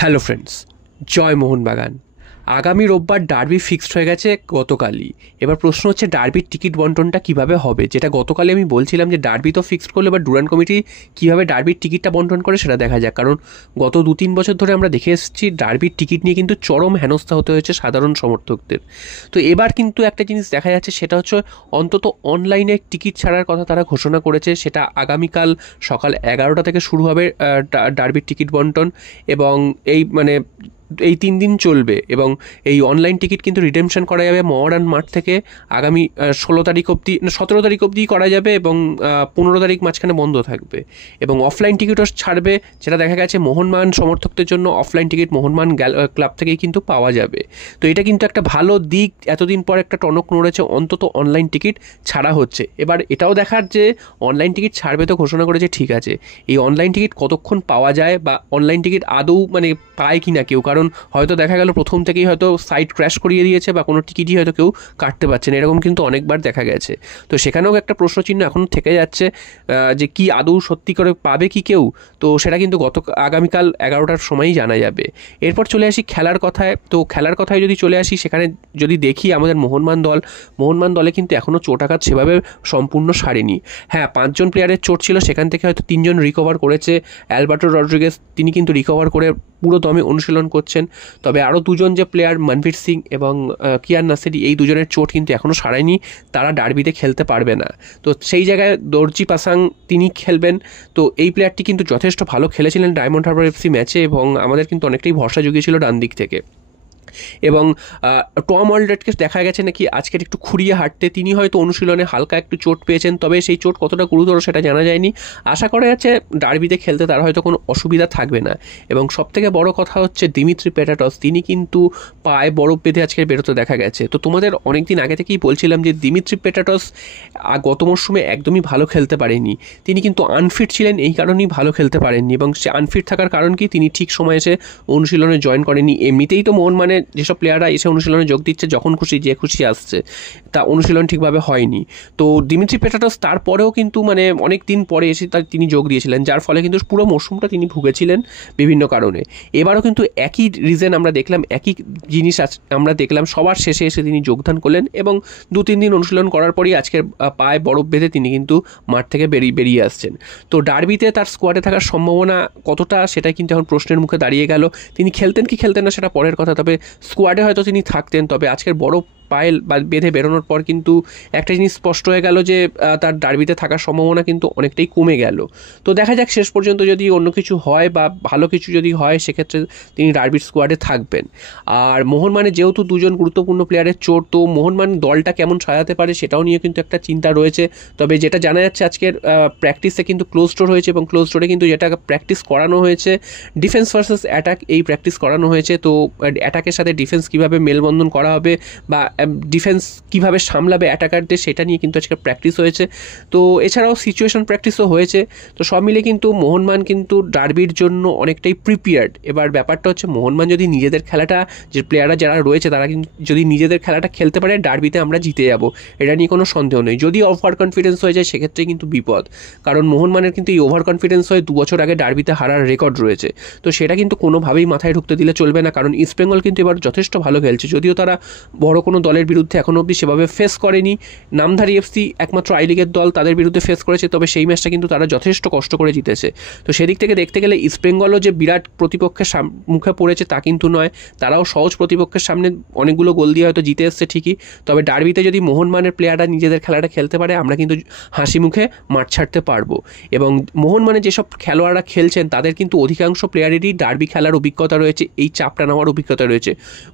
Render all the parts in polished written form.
Hello friends, জয় মোহনবাগান। আগামী রোববার derby fixed হয়ে গেছে গতকালই। এবার প্রশ্ন হচ্ছে ডার্বির টিকিট বন্টনটা কিভাবে হবে, যেটা গতকালে আমি বলছিলাম যে ডার্বি তো ফিক্সড করলে এবার ডুরান্ড কমিটি কীভাবে ডার্বির টিকিটটা বন্টন করে সেটা দেখা যাক। কারণ গত 2-3 বছর ধরে আমরা দেখে এসেছি ডার্বির টিকিট নিয়ে কিন্তু চরম হেনস্থা হতে হয়েছে সাধারণ সমর্থকদের। তো এবার কিন্তু একটা জিনিস দেখা যাচ্ছে, সেটা হচ্ছে অন্তত অনলাইনে টিকিট ছাড়ার কথা তারা ঘোষণা করেছে। সেটা আগামীকাল সকাল 11টা থেকে শুরু হবে ডার্বির টিকিট বন্টন, এবং এই 3 দিন চলবে। এবং এই অনলাইন টিকিট কিন্তু রিডেমশন করা যাবে মহারান মাঠ থেকে আগামী 16 তারিখ অবধি, 17 তারিখ অবধি করা যাবে, এবং 15 তারিখ মাঝখানে বন্ধ থাকবে। এবং অফলাইন টিকিটও ছাড়বে, যেটা দেখা গেছে মোহনবাগান সমর্থকদের জন্য অফলাইন টিকিট মোহনবাগান ক্লাব থেকেই কিন্তু পাওয়া যাবে। তো এটা কিন্তু একটা ভালো দিক, এতদিন পর একটা টনক নড়েছে, অন্তত অনলাইন টিকিট ছাড়া হচ্ছে। এবার এটাও দেখার যে অনলাইন টিকিট ছাড়বে তো ঘোষণা করেছে, ঠিক আছে, এই অনলাইন টিকিট কতক্ষণ পাওয়া যায় বা অনলাইন টিকিট আদৌ পায় কি না কেউ। কারণ হয়তো দেখা গেল প্রথম থেকেই হয়তো সাইট ক্র্যাশ করিয়ে দিয়েছে বা কোনো টিকিটই হয়তো কেউ কাটতে পারছে না, এরকম কিন্তু অনেকবার দেখা গেছে। তো সেখানেও একটা প্রশ্নচিহ্ন এখন থেকে যাচ্ছে যে কি আদৌ সত্যি করে পাবে কি কেউ। তো সেটা কিন্তু আগামীকাল 11টার সময়ই জানা যাবে। এরপর চলে আসি খেলার কথায়। তো খেলার কথায় যদি চলে আসি, সেখানে যদি দেখি আমাদের মোহনবাগান দলে কিন্তু এখনও চোটাঘাত সেভাবে সম্পূর্ণ সারেনি। হ্যাঁ, 5 জন প্লেয়ারের চোট ছিল, সেখান থেকে হয়তো 3 জন রিকভার করেছে। অ্যালবার্টো রড্রিগেজ তিনি কিন্তু রিকভার করে পুরো দমে অনুশীলন করছেন। তবে আরও 2 জন যে প্লেয়ার, মনভীর সিং এবং কিয়ান নাসেরি, এই 2 জনের চোট কিন্তু এখনও সারায়নি, তারা ডার্বিতে খেলতে পারবে না। তো সেই জায়গায় দর্জি পাসাং তিনি খেলবেন। তো এই প্লেয়ারটি কিন্তু যথেষ্ট ভালো খেলেছিলেন ডায়মন্ড হারবার এফসি ম্যাচে, এবং আমাদের কিন্তু অনেকটাই ভরসা জুগিয়েছিল ডান দিক থেকে। এবং টম অলড্রেটকে দেখা গেছে নাকি আজকের একটু খুঁড়িয়ে হাঁটতে, তিনি হয়তো অনুশীলনে হালকা একটু চোট পেয়েছেন, তবে সেই চোট কতটা গুরুতর সেটা জানা যায়নি। আশা করা যাচ্ছে ডার্বিতে খেলতে তার হয়তো কোনো অসুবিধা থাকবে না। এবং সবথেকে বড় কথা হচ্ছে দিমিত্রি পেটাটস, তিনি কিন্তু পায়ে বরফ বেঁধে আজকে বেরোতে দেখা গেছে। তো তোমাদের অনেকদিন আগে থেকেই বলছিলাম যে দিমিত্রি পেটাটস গত মরশুমে একদমই ভালো খেলতে পারেনি, তিনি কিন্তু আনফিট ছিলেন, এই কারণেই ভালো খেলতে পারেননি। এবং সে আনফিট থাকার কারণ কি, তিনি ঠিক সময় এসে অনুশীলনে জয়েন করেনি। এমনিতেই তো যেসব প্লেয়াররা এসে অনুশীলনে যোগ দিচ্ছে, যখন খুশি যে খুশি আসছে, তা অনুশীলন ঠিকভাবে হয়নি। তো দিমিত্রি পেটাটস তারপরেও কিন্তু অনেক দিন পরে এসে তিনি যোগ দিয়েছিলেন, যার ফলে কিন্তু পুরো মরশুমটা তিনি ভুগেছিলেন বিভিন্ন কারণে। এবারও কিন্তু একই রিজন আমরা দেখলাম, একই জিনিস আমরা দেখলাম, সবার শেষে এসে তিনি যোগদান করলেন, এবং 2-3 দিন অনুশীলন করার পরই আজকের পায়ে বরফ বেঁধে তিনি কিন্তু মাঠ থেকে বেরিয়ে আসছেন। তো ডার্বিতে তার স্কোয়াডে থাকার সম্ভাবনা কতটা, সেটা কিন্তু এখন প্রশ্নের মুখে দাঁড়িয়ে গেল। তিনি খেলতেন কি খেলতেন না সেটা পরের কথা, তবে স্কোয়াডে হয়তো তিনি থাকতেন। তবে আজকের বড় পায়ে বেঁধে বেরোনোর পর কিন্তু একটা জিনিস স্পষ্ট হয়ে গেল যে তার ডার্বিতে থাকার সম্ভাবনা কিন্তু অনেকটাই কমে গেল। তো দেখা যাক শেষ পর্যন্ত যদি অন্য কিছু হয় বা ভালো কিছু যদি হয়, সেক্ষেত্রে তিনি ডার্বির স্কোয়াডে থাকবেন। আর মোহনবাগানে যেহেতু 2 জন গুরুত্বপূর্ণ প্লেয়ারের চোট, তো মোহনবাগান দলটা কেমন সাজাতে পারে সেটাও নিয়ে কিন্তু একটা চিন্তা রয়েছে। তবে যেটা জানা যাচ্ছে, আজকের প্র্যাকটিসে কিন্তু ক্লোজ ডোর হয়েছে, এবং ক্লোজ ডোরে কিন্তু যেটা প্র্যাকটিস করানো হয়েছে, ডিফেন্স ভার্সেস অ্যাটাক, এই প্র্যাকটিস করানো হয়েছে। তো অ্যাটাকের সাথে ডিফেন্স কীভাবে মেলবন্ধন করা হবে বা ডিফেন্স কীভাবে সামলাবে অ্যাটাকারদের, সেটা নিয়ে কিন্তু আজকে প্র্যাকটিস হয়েছে। তো এছাড়াও সিচুয়েশন প্র্যাকটিসও হয়েছে। তো সব মিলে কিন্তু মোহনবাগান কিন্তু ডার্বির জন্য অনেকটাই প্রিপেয়ার্ড। এবার ব্যাপারটা হচ্ছে, মোহনবাগান যদি নিজেদের খেলাটা, যে প্লেয়াররা যারা রয়েছে তারা কিন্তু যদি নিজেদের খেলাটা খেলতে পারে, ডার্বিতে আমরা জিতে যাব, এটা নিয়ে কোনো সন্দেহ নেই। যদি ওভার কনফিডেন্স হয়ে যায়, সেক্ষেত্রে কিন্তু বিপদ। কারণ মোহনবাগানের কিন্তু এই ওভার কনফিডেন্স হয়ে 2 বছর আগে ডার্বিতে হারার রেকর্ড রয়েছে। তো সেটা কিন্তু কোনোভাবেই মাথায় ঢুকতে দিলে চলবে না। কারণ ইস্টবেঙ্গল কিন্তু এবার যথেষ্ট ভালো খেলছে, যদিও তারা বড় কোনো দলের বিরুদ্ধে এখনও অবধি সেভাবে ফেস করেনি। নামধারী এফসি একমাত্র আই লিগের দল, তাদের বিরুদ্ধে ফেস করেছে, তবে সেই ম্যাচটা কিন্তু তারা যথেষ্ট কষ্ট করে জিতেছে। তো সেদিক থেকে দেখতে গেলে ইস্টবেঙ্গলও যে বিরাট প্রতিপক্ষের মুখে পড়েছে তা কিন্তু নয়, তারাও সহজ প্রতিপক্ষের সামনে অনেকগুলো গোল দিয়ে হয়তো জিতে এসছে ঠিকই। তবে ডার্বিতে যদি মোহনবাগানের প্লেয়াররা নিজেদের খেলাটা খেলতে পারে, আমরা কিন্তু হাসি মুখে মাঠ ছাড়তে পারবো। এবং মোহনবাগানে যেসব খেলোয়াড়রা খেলছেন, তাদের কিন্তু অধিকাংশ প্লেয়ারেরই ডার্বি খেলার অভিজ্ঞতা রয়েছে, এই চাপটা নেওয়ার অভিজ্ঞতা রয়েছে।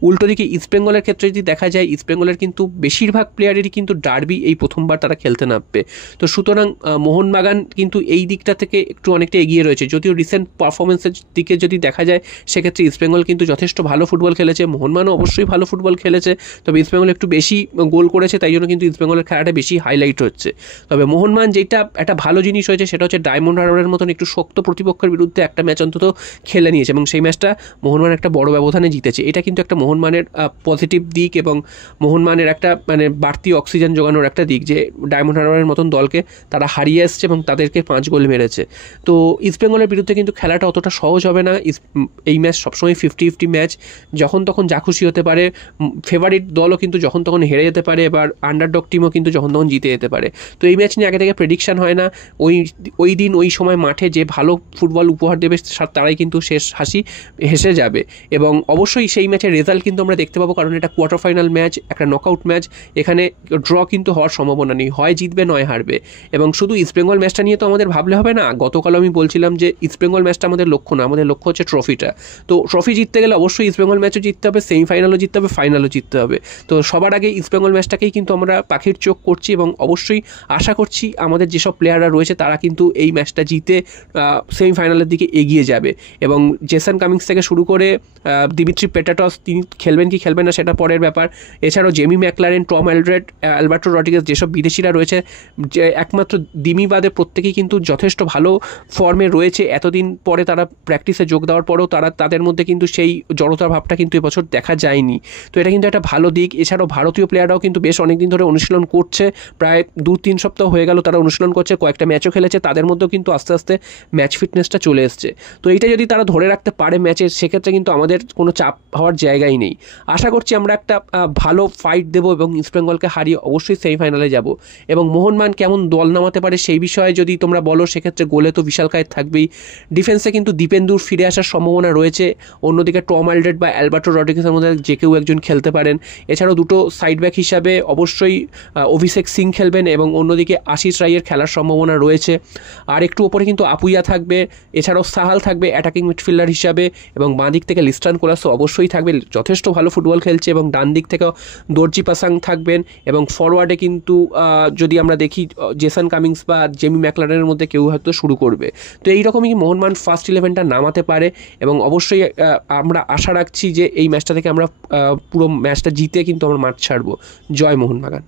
উল্টো দিকে ইস্টবেঙ্গলের ক্ষেত্রে যদি দেখা যায়, ইস্টবেঙ্গলের কিন্তু বেশিরভাগ প্লেয়ারেরই কিন্তু ডার্বি এই প্রথমবার তারা খেলতে নামবে। তো সুতরাং মোহনবাগান কিন্তু এই দিকটা থেকে একটু অনেকটা এগিয়ে রয়েছে। যদিও রিসেন্ট পারফরমেন্সের দিকে যদি দেখা যায়, সেক্ষেত্রে ইস্টবেঙ্গল কিন্তু যথেষ্ট ভালো ফুটবল খেলেছে, মোহনবাগানও অবশ্যই ভালো ফুটবল খেলেছে। তবে ইস্টবেঙ্গল একটু বেশি গোল করেছে, তাই জন্য কিন্তু ইস্টবেঙ্গলের খেলাটা বেশি হাইলাইট হচ্ছে। তবে মোহনবাগান যেটা একটা ভালো জিনিস হয়েছে, সেটা হচ্ছে ডায়মন্ড হারবারের মতন একটু শক্ত প্রতিপক্ষের বিরুদ্ধে একটা ম্যাচ অন্তত খেলে নিয়েছে, এবং সেই ম্যাচটা মোহনবাগান একটা বড় ব্যবধানে জিতেছে। এটা কিন্তু একটা মোহনবাগানের পজিটিভ দিক, এবং মোহনবাগানের একটা মানে বাড়তি অক্সিজেন জোগানোর একটা দিক, যে ডায়মন্ড হারবারের মতন দলকে তারা হারিয়ে এসছে এবং তাদেরকে 5 গোল মেরেছে। তো ইস্টবেঙ্গলের বিরুদ্ধে কিন্তু খেলাটা অতটা সহজ হবে না। এই ম্যাচ সবসময় 50-50 ম্যাচ, যখন তখন যা খুশি হতে পারে। ফেভারিট দলও কিন্তু যখন তখন হেরে যেতে পারে, এবার আন্ডারডগ টিমও কিন্তু যখন তখন জিতে যেতে পারে। তো এই ম্যাচ নিয়ে আগে থেকে প্রেডিকশন হয় না। ওই দিন ওই সময় মাঠে যে ভালো ফুটবল উপহার দেবে তারাই কিন্তু শেষ হাসি হেসে যাবে। এবং অবশ্যই সেই ম্যাচের রেজাল্ট কিন্তু আমরা দেখতে পাবো, কারণ এটা কোয়ার্টার ফাইনাল ম্যাচ, একটা নকআউট ম্যাচ। এখানে ড্র কিন্তু হওয়ার সম্ভাবনা নেই, হয় জিতবে নয় হারবে। এবং শুধু ইস্টবেঙ্গল ম্যাচটা নিয়ে তো আমাদের ভাবলে হবে না। গতকাল আমি বলছিলাম যে ইস্টবেঙ্গল ম্যাচটা আমাদের লক্ষ্য না, আমাদের লক্ষ্য হচ্ছে ট্রফিটা। তো ট্রফি জিততে গেলে অবশ্যই ইস্টবেঙ্গল ম্যাচও জিততে হবে, সেমিফাইনালও জিততে হবে, ফাইনালও জিততে হবে। তো সবার আগে ইস্টবেঙ্গল ম্যাচটাকেই কিন্তু আমরা পাখির চোখ করছি এবং অবশ্যই আশা করছি আমাদের যেসব প্লেয়াররা রয়েছে তারা কিন্তু এই ম্যাচটা জিতে সেমিফাইনালের দিকে এগিয়ে যাবে। এবং জেসন কামিংস থেকে শুরু করে দিমিত্রি পেটাটস, তিনি খেলবেন কি খেলবেন না সেটা পরের ব্যাপার। এছাড়াও Jamie McLaren, Tom Aldred, Alberto Rodriguez, যেসব বিদেশিরা রয়েছে, যে একমাত্র দিমি বাদে প্রত্যেকেই কিন্তু যথেষ্ট ভালো ফর্মে রয়েছে। এতদিন পরে তারা প্র্যাকটিসে যোগ দেওয়ার পরেও তাদের মধ্যে কিন্তু সেই জড়তার ভাবটা কিন্তু এবছর দেখা যায়নি। তো এটা কিন্তু একটা ভালো দিক। এছাড়াও ভারতীয় প্লেয়াররাও কিন্তু বেশ অনেকদিন ধরে অনুশীলন করছে, প্রায় 2-3 সপ্তাহ হয়ে গেল তারা অনুশীলন করছে, কয়েকটা ম্যাচও খেলেছে, তাদের মধ্যেও কিন্তু আস্তে আস্তে ম্যাচ ফিটনেসটা চলে এসছে। তো এইটা যদি তারা ধরে রাখতে পারে ম্যাচে, সেক্ষেত্রে কিন্তু আমাদের কোনো চাপ হওয়ার জায়গাই নেই। আশা করছি আমরা একটা ভালো ফাইট দেবো এবং ইস্টবেঙ্গলকে হারিয়ে অবশ্যই সেমিফাইনালে যাব। এবং মোহনবাগান কেমন দল নামাতে পারে সেই বিষয়ে যদি তোমরা বলো, সেক্ষেত্রে গোলে তো বিশালকায় থাকবেই। ডিফেন্সে কিন্তু দীপেন্দুর ফিরে আসার সম্ভাবনা রয়েছে, অন্যদিকে টম অ্যালড্রেড বা অ্যালবার্টো রড্রিগেজের মধ্যে যে কেউ একজন খেলতে পারেন। এছাড়াও দুটো সাইড ব্যাক হিসাবে অবশ্যই অভিষেক সিং খেলবেন এবং অন্যদিকে আশিস রাইয়ের খেলার সম্ভাবনা রয়েছে। আর একটু ওপরে কিন্তু আপুইয়া থাকবে, এছাড়াও সাহাল থাকবে অ্যাটাকিং মিডফিল্ডার হিসাবে, এবং বাঁ দিক থেকে লিস্টান কোলাসো অবশ্যই থাকবে, যথেষ্ট ভালো ফুটবল খেলছে। এবং ডান দিক থেকেও দর্জি পাসাং থাকবেন। এবং ফরওয়ার্ডে কিন্তু যদি আমরা দেখি জেসন কামিংস বা জেমি ম্যাকলারেনের মধ্যে কেউ হয়তো শুরু করবে। তো এইরকমই মোহনবাগান ফার্স্ট 11টা নামাতে পারে এবং অবশ্যই আমরা আশা রাখছি যে এই ম্যাচটা থেকে আমরা পুরো ম্যাচটা জিতে কিন্তু আমরা মাঠ ছাড়বো। জয় মোহনবাগান।